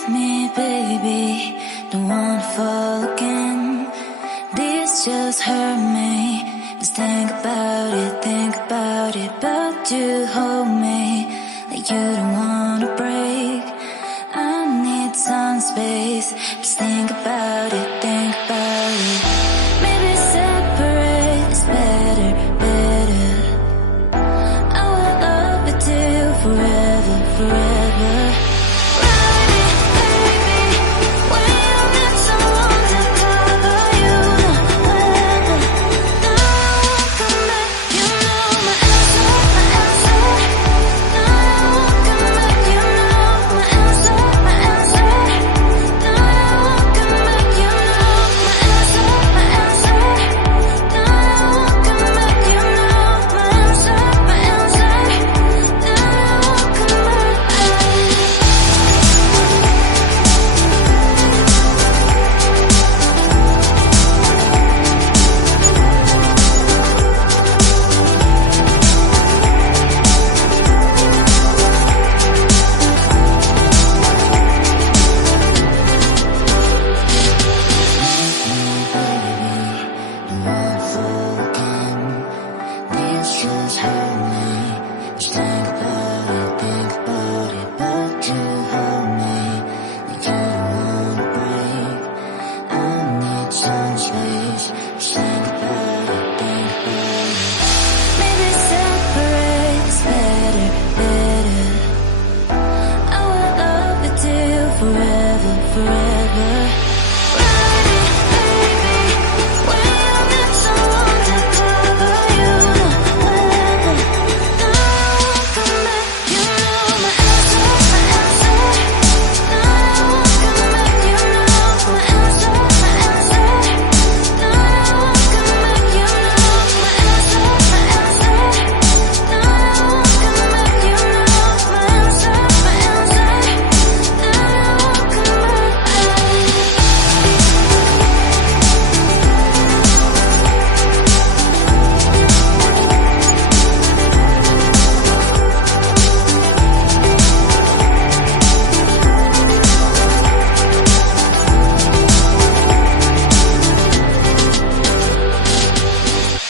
with me, baby. Don't wanna fall again. This just hurt me. Just think about it, but you hold me like you don't wanna break. I need some space. Just think about it, Maybe separate is better, better. I will love you till forever, forever. Forever, forever.